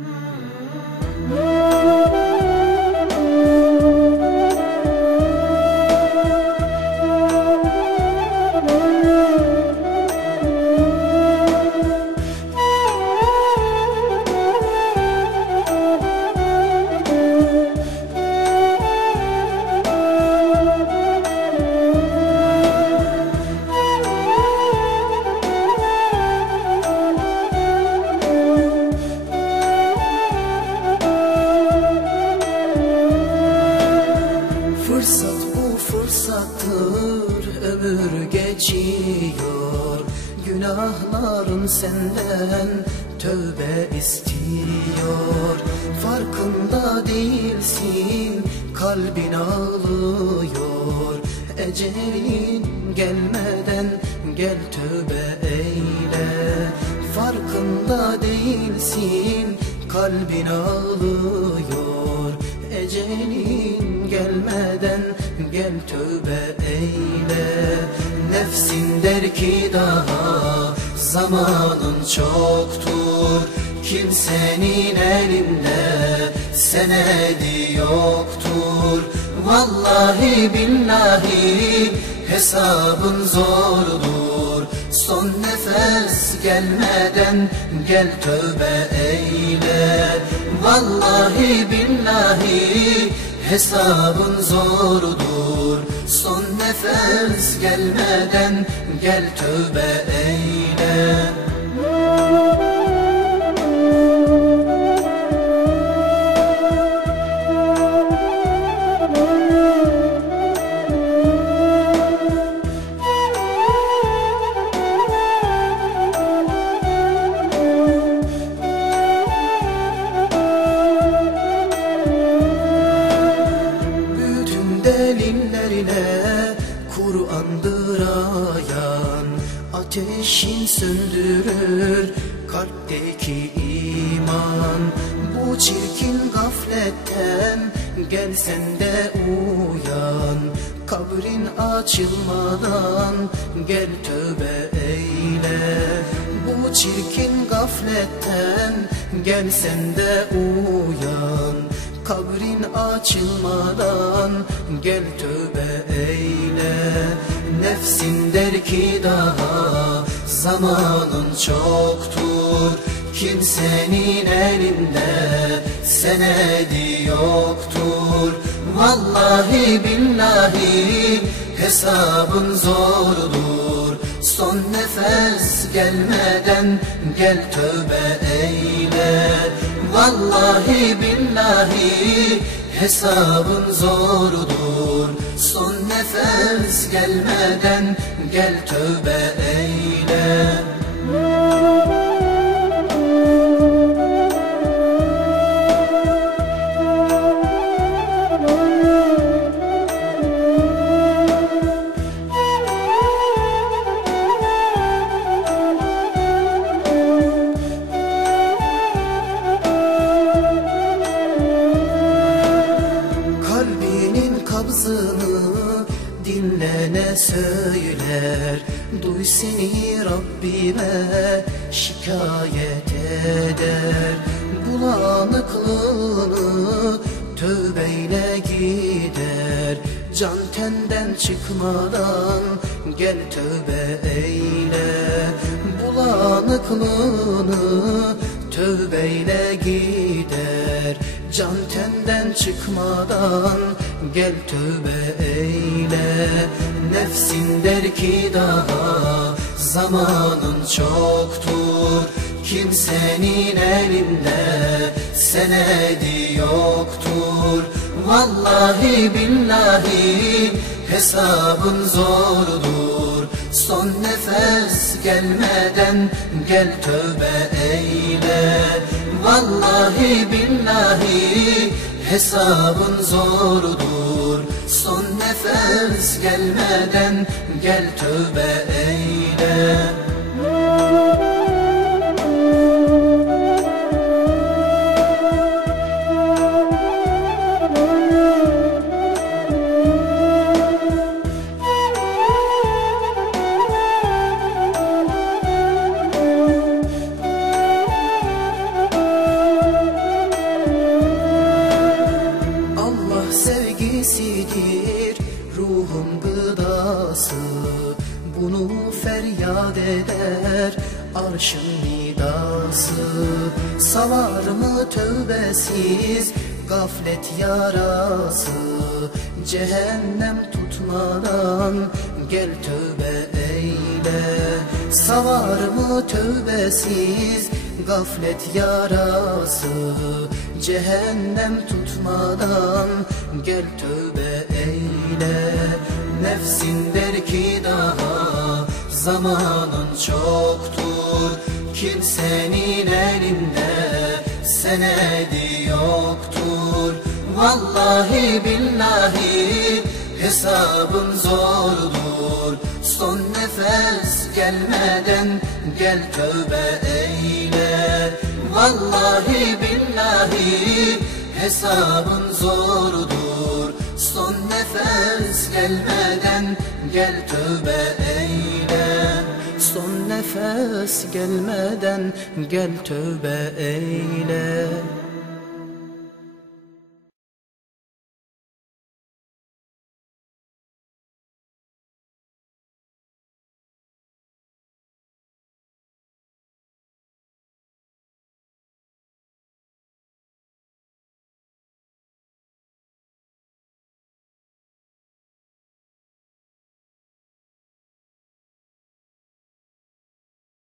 Mm-hmm. Fırsat bu fırsattır ömür geçiyor. Günahların senden tövbe istiyor. Farkında değilsin kalbin ağlıyor. Ecelin gelmeden gel tövbe eyle. Farkında değilsin kalbin ağlıyor Ecelin gelmeden gel tövbe eyle. Nefsin der ki daha zamanın çoktur. Kimsenin elinde senedi yoktur. Vallahi billahi hesabın zordur. Son nefes gelmeden gel tövbe eyle Vallahi billahi hesabın zordur Son nefes gelmeden gel tövbe eyle delillerine Kur'an'dır ayan. Ateşin söndürür kalpteki iman. Bu çirkin gafletten gel sen de uyan. Kabrin açılmadan gel tövbe eyle. Bu çirkin gafletten gel sen de uyan Kabrin açılmadan gel tövbe eyle. Nefsin der ki daha zamanın çoktur. Kimsenin elinde senedi yoktur. Vallahi billahi hesabın zordur Son nefes gelmeden gel tövbe eyle Vallahi billahi hesabın zordur Son nefes gelmeden gel tövbe eyle söyler. Duy seni Rabbime şikayet eder. Bulanıklığını tövbeyle gider. Can tenden çıkmadan gel tövbe eyle. Bulanıklığını tövbeyle gider. Can tenden çıkmadan gel tövbe eyle. Nefsin der ki daha zamanın çoktur. Kimsenin elinde senedi yoktur. Vallahi billahi hesabın zordur. Son nefes gelmeden gel tövbe eyle. Vallahi billahi hesabın zordur Son nefes gelmeden gel tövbe eyle eder arşın nidası. Savar mı tövbesiz gaflet yarası. Cehennem tutmadan gel tövbe eyle. Savar mı tövbesiz gaflet yarası. Cehennem tutmadan gel tövbe eyle. Nefsin der ki daha zamanın çoktur Kimsenin elinde senedi yoktur. Vallahi billahi hesabın zordur. Son nefes gelmeden gel tövbe eyle. Vallahi billahi hesabın zordur. Son nefes gelmeden gel tövbe Nefes gelmeden gel tövbe eyle